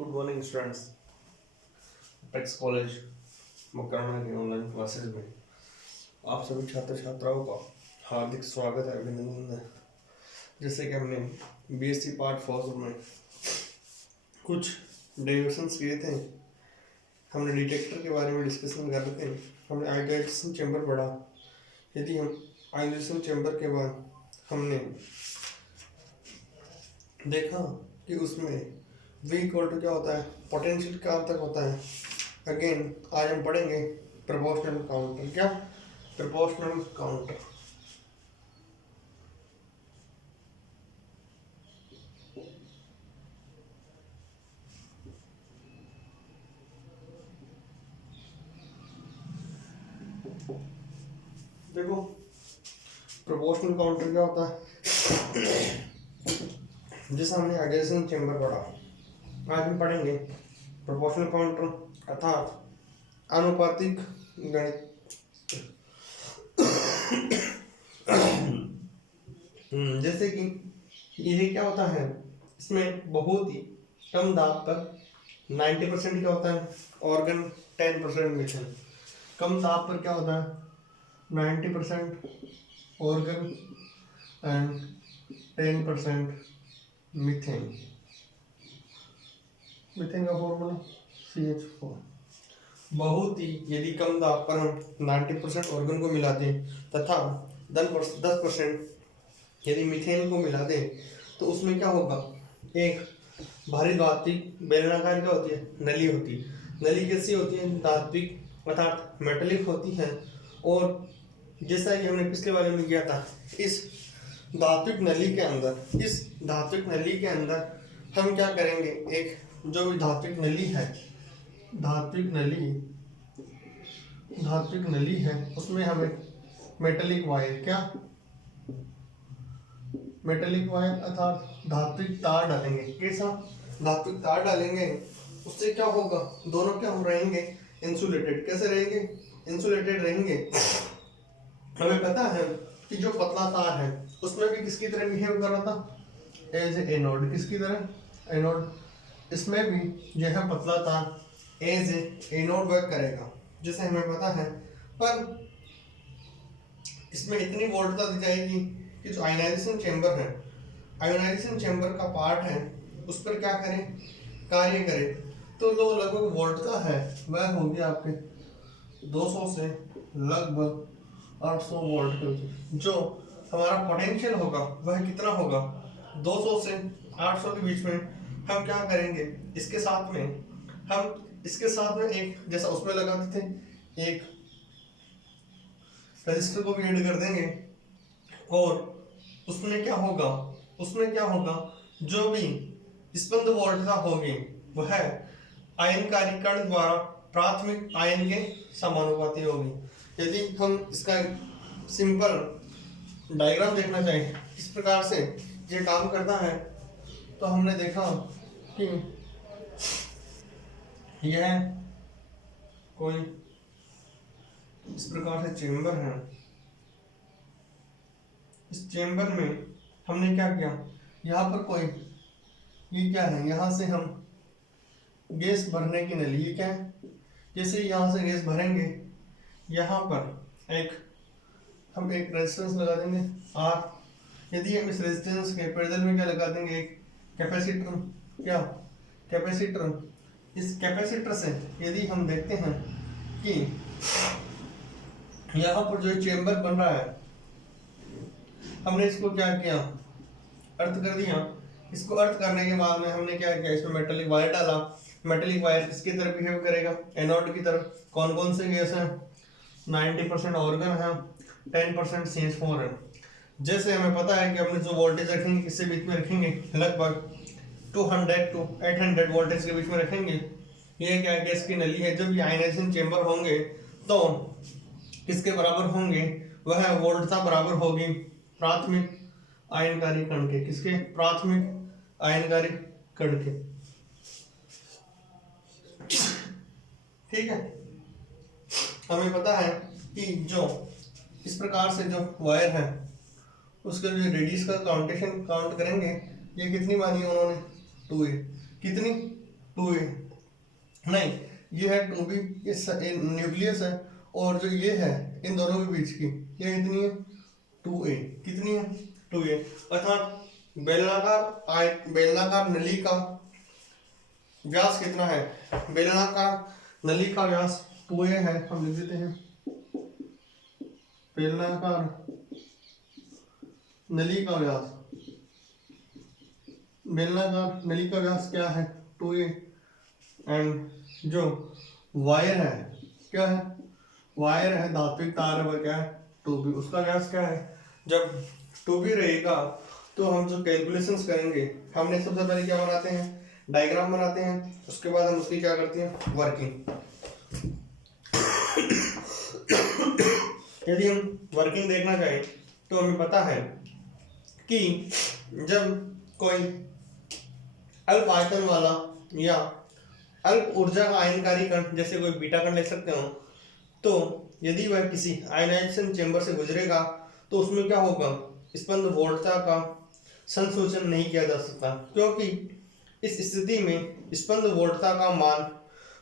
Good morning students. Apex college Makrana की online classes में आप सभी छात्र छात्राओं का हार्दिक स्वागत है, अभिनंदन है। जैसे कि हमने बीएससी पार्ट 4 में कुछ डेरिवेशंस किए थे, हमने डिटेक्टर के बारे में डिस्कशन कर रहे थे, हमने आयोनाइजेशन चैम्बर पढ़ा। यदि हम आयोनाइजेशन चैम्बर के बाद हमने देखा कि उसमें V इक्वल टू क्या होता है, पोटेंशियल कहाँ तक होता है। अगेन आज हम पढ़ेंगे प्रोपोर्शनल काउंटर। क्या प्रोपोर्शनल काउंटर? देखो प्रोपोर्शनल काउंटर क्या होता है, जैसे हमने आयोनाइजेशन चैम्बर पढ़ा, आज हम पढ़ेंगे प्रोपोर्शनल काउंटर अर्थात आनुपातिक गणित। जैसे कि ये क्या होता है, इसमें बहुत ही कम दाब पर 90% क्या होता है ऑर्गन, 10% मिशन। कम दाब पर क्या होता है 90% ऑर्गन एंड 10% मीथेन। मीथेन का फॉर्मूला CH4। बहुत ही यदि कम दाब पर हम 90% ऑर्गन को मिला दें तथा 10% यदि मीथेन को मिला दें तो उसमें क्या होगा, एक भारी धात्विक बेलनाकार क्या होती है, नली होती है। नली कैसी होती है, धात्विक अर्थात मेटेलिक होती है। और जैसा कि हमने पिछले वाले में किया था, इस धात्विक नली के अंदर हम क्या करेंगे, एक जो भी धात्विक नली है उसमें हमें मेटेलिक वायर अर्थात धात्विक तार डालेंगे। कैसा धात्विक तार डालेंगे, उससे क्या होगा, दोनों क्या हो रहेंगे, इंसुलेटेड। कैसे रहेंगे, इंसुलेटेड रहेंगे। हमें पता है कि जो पतला तार है उसमें भी किसकी तरह बिहेव कर रहा था, एज एनोड। किसकी तरह, एनोड। इसमें भी जो है पतला तार एज एनोड वर्क करेगा, जैसे हमें पता है। पर इसमें इतनी वोल्टता दी जाएगी कि जो आयोनाइजेशन चैम्बर का पार्ट है उस पर क्या करें, कार्य करे। तो जो लगभग वोल्टता है वह होगी आपके 200 से लगभग 800 वोल्ट के। जो हमारा पोटेंशियल होगा वह कितना होगा, 200 से 800 के बीच में। हम क्या करेंगे, इसके साथ में एक जैसा उसमें लगाते थे, एक रजिस्टर को भी ऐड कर देंगे। और उसमें क्या होगा, जो भी स्पंद वोल्टता होगी वह आयनकारी कण द्वारा प्राथमिक आयन के समानुपाती होगी। यदि हम इसका सिंपल डायग्राम देखना चाहें किस प्रकार से ये काम करता है, तो हमने देखा कि यह कोई इस प्रकार से चेंबर है। इस चेंबर में हमने क्या किया, यहाँ पर कोई ये क्या है, यहाँ से हम गैस भरने की नली, ये क्या है, जैसे यहाँ से गैस भरेंगे, यहाँ पर हम एक रेजिस्टेंस लगा देंगे R। यदि हम इस रेजिस्टेंस के पैरेलल में क्या लगा देंगे, एक कैपेसिटर। क्या कैपेसिटर। इस कैपेसिटर से यदि हम देखते हैं कि यहाँ पर जो चेंबर बन रहा है, हमने इसको क्या किया, अर्थ कर दिया। इसको अर्थ करने के बाद में हमने क्या किया, इसमें मेटेलिक वायर डाला। मेटेलिक वायर किसकी तरफ बिहेव करेगा, एनोड की तरफ। कौन कौन से गैस है, 90% ऑर्गन है, 10% CH4 है। जैसे हमें पता है कि हमने जो वोल्टेज रखेंगे किससे बीच में रखेंगे, लगभग 200 to 800 वोल्टेज के बीच में रखेंगे। ये क्या गैस की नली है। जब ये आयोनाइजेशन चेंबर होंगे तो किसके बराबर होंगे, वह वोल्टता बराबर होगी प्राथमिक आयनकारी कण के। किसके, प्राथमिक आयनकारी कण के। ठीक है, हमें पता है कि जो इस प्रकार से जो वायर है उसके जो रेडियस का काउंट करेंगे, ये कितनी मानी है उन्होंने, 2a। कितनी, 2a, नहीं ये है 2b, ये न्यूक्लियस है, और जो ये है इन दोनों के बीच की ये कितनी है 2a, कितनी है 2a, अर्थात बेलनाकार नली का व्यास कितना है, बेलनाकार नली का व्यास 2a है, हम लिख देते हैं बेलनाकार नली का व्यास, बेलनाकार नली का व्यास क्या है 2a, एंड जो वायर है क्या है, वायर है धात्विक तार है वह क्या है 2b, उसका व्यास क्या है, जब 2b रहेगा तो हम जो कैलकुलेशंस करेंगे हमने सबसे पहले क्या बनाते हैं, डायग्राम बनाते हैं, उसके बाद हम उसकी क्या करते हैं वर्किंग। यदि हम वर्किंग देखना चाहें तो हमें पता है कि जब कोई अल्प आयतन वाला या अल्प ऊर्जा का आयनकारी कण, जैसे कोई बीटा कण ले सकते हो, तो यदि वह किसी आयनाइजेशन चेंबर से गुजरेगा तो उसमें क्या होगा, स्पंद वोल्टता का संसूचन नहीं किया जा सकता, क्योंकि इस स्थिति में स्पंद वोल्टता का मान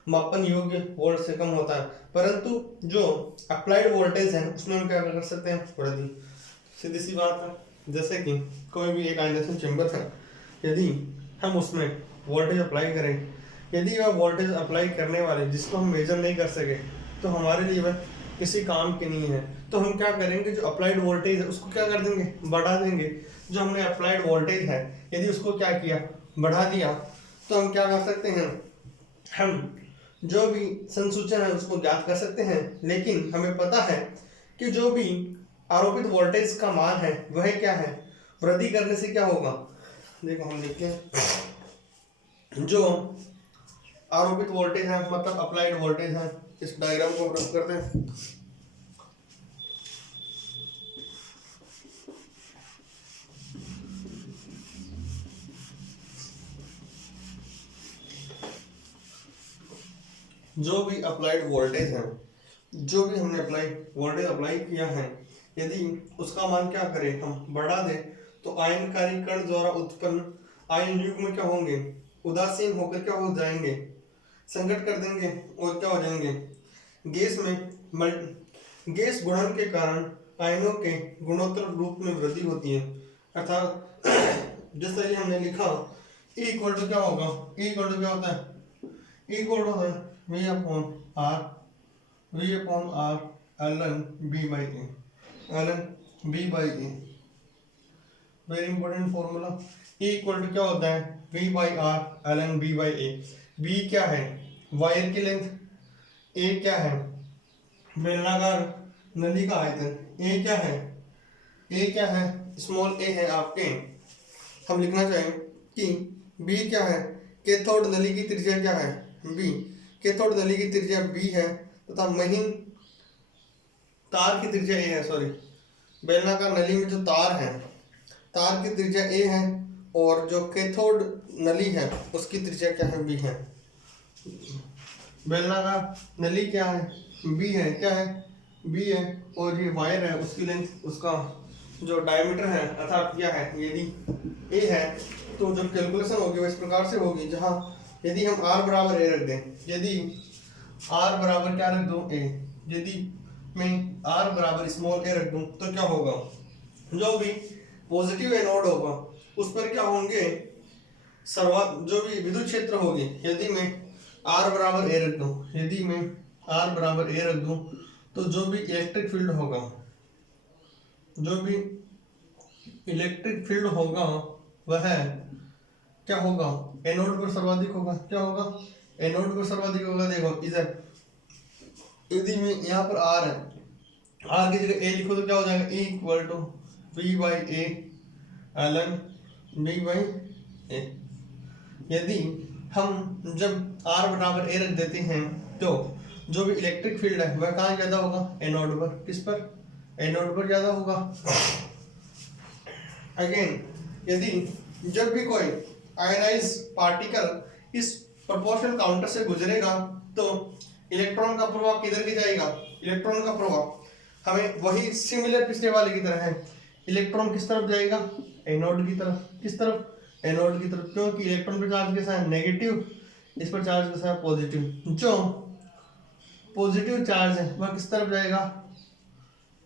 मापन योग्य वोल्ट से कम होता है, परंतु जो अप्लाइड वोल्टेज है उसमें हम क्या कर सकते हैं वृद्धि। सीधी सी बात है, जैसे कि कोई भी एक आयनाइजेशन चेंबर है, यदि हम उसमें वोल्टेज अप्लाई करें, यदि वह वोल्टेज अप्लाई करने वाले जिसको हम मेजर नहीं कर सके तो हमारे लिए वह किसी काम की नहीं है, तो हम क्या करेंगे, जो अप्लाइड वोल्टेज है उसको क्या कर देंगे, बढ़ा देंगे। जो हमने अप्लाइड वोल्टेज है यदि उसको क्या किया, बढ़ा दिया, तो हम क्या कर सकते हैं, हम जो भी संसूचन है उसको ज्ञात कर सकते हैं। लेकिन हमें पता है कि जो भी आरोपित वोल्टेज का मान है वह क्या है, वृद्धि करने से क्या होगा, देखो हम देखते हैं जो आरोपित वोल्टेज है मतलब अप्लाइड वोल्टेज है, इस डायग्राम को रख करते हैं। जो भी अप्लाइड वोल्टेज है, जो भी हमने वोल्टेज अप्लाई किया है, यदि उसका मान क्या करें, हम बढ़ा दें, तो आयनकारी कण द्वारा उत्पन्न आयन युग्म क्या होंगे, उदासीन होकर क्या हो जाएंगे, संकट कर देंगे और क्या हो जाएंगे, गैस में गैस गुणन के कारण आयनों के गुणोत्तर रूप में वृद्धि होती है। अर्थात जैसे हमने लिखा E इक्वल टू क्या होगा, E इक्वल टू क्या होता है, E इक्वल टू है V upon R ln B by A, ln B by A, very important formula. E equal to क्या होता है, V by R ln B by A। B क्या है, wire की लेंथ, A क्या है, बेलनाकार नली का आयतन, A क्या है, A क्या है, स्मॉल a है आपके। हम लिखना चाहें कि B क्या है, कैथोड नली की त्रिज्या क्या है, B, कैथोड नली की त्रिज्या B है तथा महीन तार की त्रिज्या A है, सॉरी बेलनाकार नली में जो तार है, तार की त्रिज्या A है, और जो कैथोड नली है उसकी त्रिज्या क्या है, B है। बेलनाकार नली क्या है, B है, क्या है, B है, और ये वायर है उसकी लेंथ, उसका जो डायमीटर है अर्थात क्या है, यदि A है तो जब कैलकुलेशन होगी वो इस प्रकार से होगी, जहाँ यदि हम R बराबर A रख दें, यदि R बराबर क्या रख दूं A, यदि मैं R बराबर स्मॉल a रख दूं तो क्या होगा, जो भी पॉजिटिव एनोड होगा उस पर क्या होंगे, जो भी विद्युत क्षेत्र होगी, यदि मैं R बराबर a रख दूं, यदि मैं R बराबर a रख दूं तो जो भी इलेक्ट्रिक फील्ड होगा, जो भी इलेक्ट्रिक फील्ड होगा वह क्या होगा, एनोड पर सर्वाधिक होगा। क्या होगा, एनोड पर सर्वाधिक होगा। देखो इधर यदि मैं यहाँ पर R है, R की जगह A लिखो तो क्या हो जाएगा, E equal to V by A ln B by A। यदि हम जब R बराबर A रख देते हैं तो जो भी इलेक्ट्रिक फील्ड है वह कहाँ ज्यादा होगा, एनोड पर। किस पर, एनोड पर ज्यादा होगा। अगेन यदि जब भी कोई आयनाइज पार्टिकल इस प्रोपोर्शनल काउंटर से गुजरेगा तो इलेक्ट्रॉन का प्रभाव किधर की जाएगा, इलेक्ट्रॉन का प्रभाव हमें वही सिमिलर पिछले वाले की तरह है, इलेक्ट्रॉन किस तरफ जाएगा, एनोड की तरफ। किस तरफ, एनोड की तरफ, क्योंकि इलेक्ट्रॉन पे चार्ज कैसा है, नेगेटिव, इस पर चार्ज कैसा है, पॉजिटिव। जो पॉजिटिव चार्ज है वह किस तरफ जाएगा,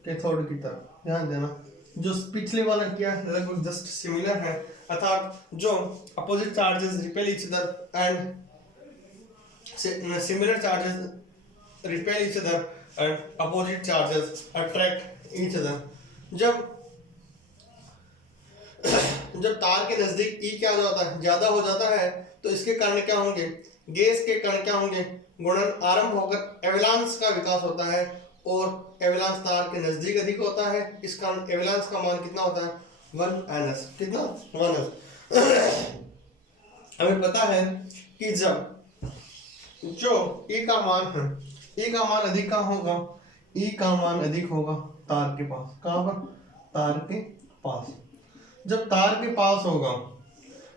कैथोड की तरफ। ध्यान देना, जो पिछले वाला क्या लगभग जस्ट सिमिलर है, अर्थात जो opposite charges repel each other and similar charges repel each other and opposite charges attract each other. जब तार के नजदीक ई क्या हो जाता है, ज्यादा हो जाता है, तो इसके कारण क्या होंगे, गैस के कण क्या होंगे, गुणन आरंभ होकर एवलांस का विकास होता है, और एवलांस तार के नजदीक अधिक होता है। इस कारण एवलांस का मान कितना होता है, 1ns। कितना, 1s। हमें पता है कि जब जो ई का मान है, ई का मान अधिक कहाँ होगा, ई का मान अधिक होगा तार के पास। कहाँ पर, तार के पास। जब तार के पास होगा,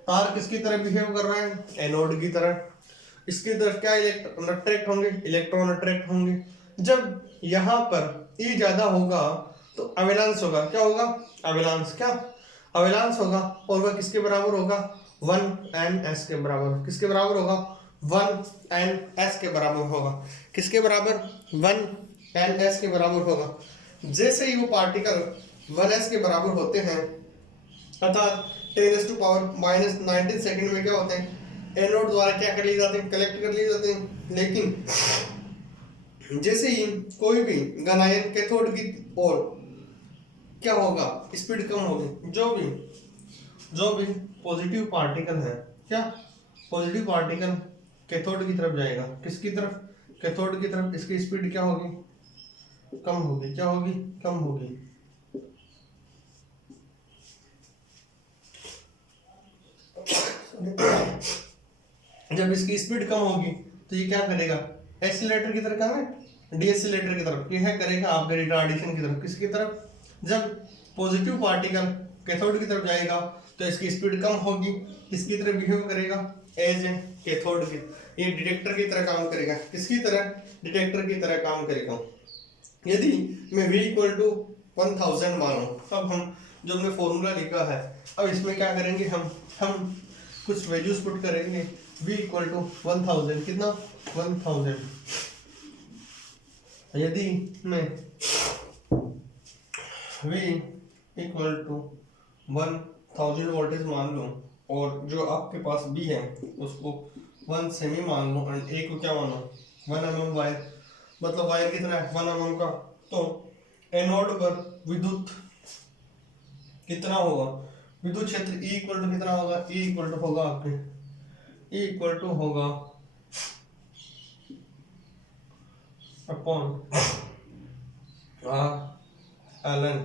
तार किसकी तरह बिहेव कर रहा है, एनोड की तरह। इसकी तरफ क्या इलेक्ट्रॉन अट्रैक्ट होंगे, इलेक्ट्रॉन अट्रैक्ट होंगे। जब यहाँ पर ई ज्यादा होगा तो अवेलांस होगा, क्या होगा, अवेलांस, क्या अवेलांस होगा, और वह किसके बराबर होगा, 1ns के बराबर। किसके बराबर होगा, 1ns के बराबर होगा। किसके बराबर, 1ns के बराबर होगा। जैसे ही वो पार्टिकल 1s के बराबर होते हैं, अर्थात 10⁻⁻19 सेकंड में क्या होते हैं, एनोड द्वारा क्या कर लिए जाते हैं, कलेक्ट कर लिए जाते हैं। लेकिन जैसे ही कोई भी घन आयन कैथोड की ओर क्या होगा, स्पीड कम होगी। जो भी पॉजिटिव पार्टिकल है, क्या पॉजिटिव पार्टिकल कैथोड की तरफ जाएगा, किसकी तरफ, कैथोड की तरफ। इसकी स्पीड क्या होगी, कम होगी। क्या होगी, कम होगी। जब इसकी स्पीड कम होगी तो ये क्या करेगा, एक्सीलरेटर की तरफ, कहाँ है, डीएक्सीलरेटर की तरफ। यह करेगा आपके रिटार्डेशन की तरफ। किसकी तरफ, जब पॉजिटिव पार्टिकल कैथोड की तरफ जाएगा तो इसकी स्पीड कम होगी, किसकी तरह बिहेव करेगा, एज कैथोड की। ये डिटेक्टर की तरह काम करेगा। किसकी तरह, डिटेक्टर की तरह काम करेगा। यदि मैं v = 1000 मानूं, अब हम जो हमने फॉर्मूला लिखा है, अब इसमें क्या करेंगे, हम कुछ वैल्यूज पुट करेंगे। v = 1000, कितना, 1000। यदि मैं v = 1000 वोल्टेज मान लूं, और जो आपके पास b है उसको 1 सेमी मान लूं, और a को क्या मानो, 1 mm वायर, मतलब वायर कितना है, 1 mm का। तो एनोड पर विद्युत कितना होगा, विद्युत क्षेत्र E = कितना होगा, E = होगा आपके, E = होगा अपॉन ln।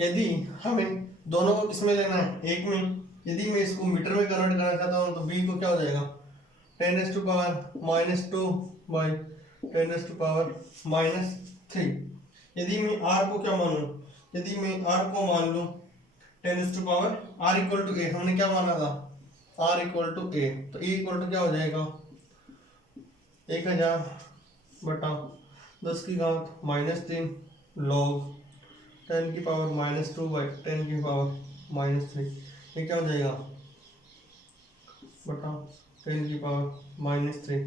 यदि हमें दोनों को किसमें लेना है, एक में। यदि मैं इसको मीटर में कन्वर्ट करना चाहता हूँ तो v को क्या हो जाएगा, 10⁻⁻2/10⁻⁻3। यदि मैं r को क्या मानूं, यदि मैं r को मान लूं 10⁻r = a, हमने क्या माना था, r = a, तो e = क्या हो जाएगा, 1000/10⁻³ log 10⁻⁻2/10⁻⁻3। ये क्या हो जाएगा, बटा 10⁻⁻3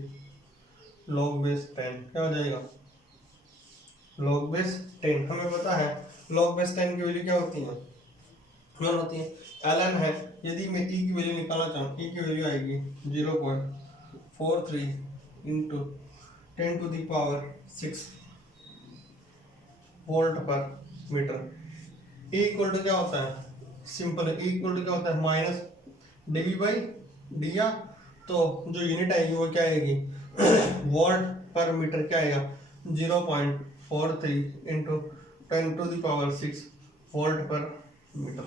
log base 10। क्या हो जाएगा, log base 10। हमें पता है log base 10 की वैल्यू क्या होती है, ln है। यदि मैं e की वैल्यू निकालना चाहूँ, e की वैल्यू आएगी 0.43 × 10⁻6 वोल्ट पर मीटर। E = क्या होता है, सिंपल है, E = क्या होता है, माइनस dV/d। तो जो यूनिट आएगी वो क्या आएगी, वोल्ट पर मीटर। क्या आएगा, 0.43 × 10⁻6 वोल्ट पर मीटर।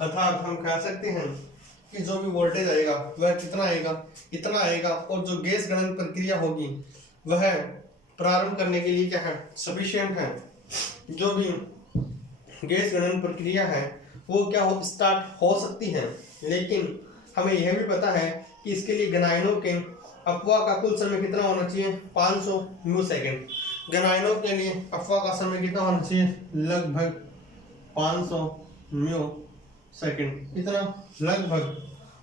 अर्थात हम कह सकते हैं कि जो भी वोल्टेज आएगा वह कितना आएगा, इतना आएगा। और जो गैस गणन प्रक्रिया होगी वह प्रारंभ करने के लिए क्या है, सफिशिएंट है। जो भी गैस गणन प्रक्रिया है वो क्या हो, स्टार्ट हो सकती है, लेकिन हमें यह भी पता है कि इसके लिए घनायनों के अपव्यय का कुल समय कितना होना चाहिए, 500 μs। घनायनों के लिए अपव्यय का समय कितना होना चाहिए, लगभग 500 μs। इतना लगभग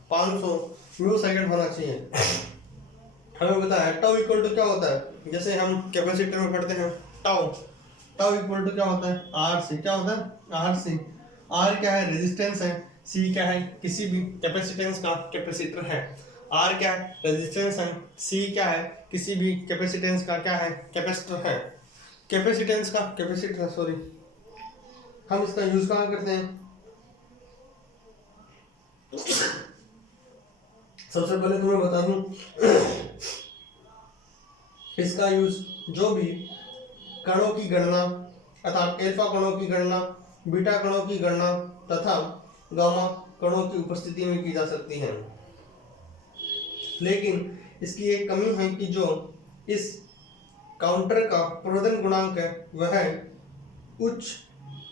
500 μs होना चाहिए। हमें बताया टाउ इक्वल टू क्या होता है, जैसे हम कैपेसिटर में पढ़ते हैं टाउ, टाउ इक्वल टू क्या होता है आर सी, क्या होता है आर सी। आर क्या है रेजिस्टेंस है, सी क्या है किसी भी कैपेसिटेंस का कैपेसिटर है। आर क्या है रेजिस्टेंस है, सी क्या है किसी भी कैपेसिटेंस का क्या है कैपेसिटर है। कैपेसिटेंस का कैपेसिटर सॉरी, हम इसका यूज कहाँ करते हैं। सबसे पहले तुम्हें बता दूं इसका यूज जो भी कणों की गणना अर्थात अल्फा कणों की गणना, बीटा कणों की गणना तथा गामा कणों की उपस्थिति में की जा सकती है। लेकिन इसकी एक कमी है कि जो इस काउंटर का प्रवर्धन गुणांक है वह उच्च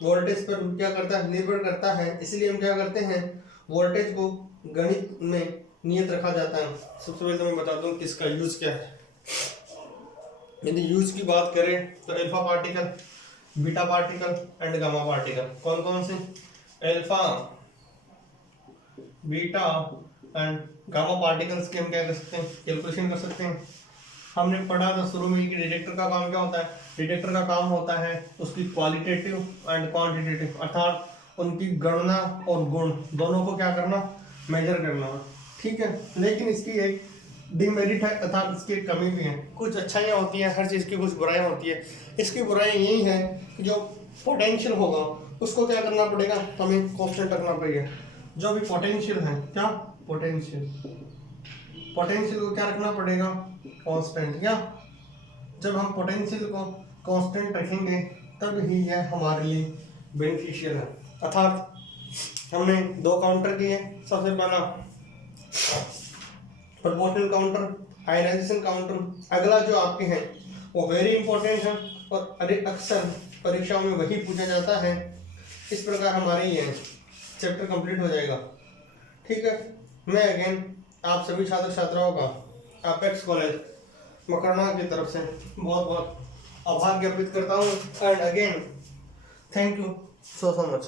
वोल्टेज पर क्या करता है निर्भर करता है, इसलिए हम क्या करते हैं वोल्टेज को गणित में नियत रखा जाता है। सबसे पहले तो मैं बता दूं कि इसका यूज क्या है। यदि यूज की बात करें तो alpha particle, beta particle and gamma particle, कौन कौन से alpha beta and gamma particles की हम क्या कर सकते हैं कैलकुलेशन कर सकते हैं। हमने पढ़ा था शुरू में कि डिटेक्टर का काम क्या होता है, डिटेक्टर का काम होता है उसकी क्वालिटेटिव एंड क्वांटिटेटिव अर्थात उनकी गणना और गुण दोनों को क्या करना मेजर करना, ठीक है। लेकिन इसकी एक डिमेरिट है अर्थात इसकी एक कमी भी है, कुछ अच्छाइयाँ होती हैं हर चीज़ की, कुछ बुराइयाँ होती है। इसकी बुराई यही है कि जो पोटेंशियल होगा उसको क्या करना पड़ेगा हमें कांस्टेंट रखना पड़ेगा। जो भी पोटेंशियल है क्या पोटेंशियल, पोटेंशियल को क्या रखना पड़ेगा कांस्टेंट, क्या जब हम पोटेंशियल को कांस्टेंट रखेंगे तब ही यह हमारे लिए बेनिफिशियल है। अर्थात हमने दो काउंटर किए, सबसे पहला प्रोपोर्शनल काउंटर, आयनाइजेशन काउंटर। अगला जो आपके हैं वो वेरी इंपॉर्टेंट है और अक्सर परीक्षाओं में वही पूछा जाता है। इस प्रकार हमारे ये चैप्टर कंप्लीट हो जाएगा, ठीक है। मैं अगेन आप सभी छात्र छात्राओं का अपेक्स कॉलेज मकरना की तरफ से बहुत बहुत आभार ज्ञापित करता हूँ and again thank you so much.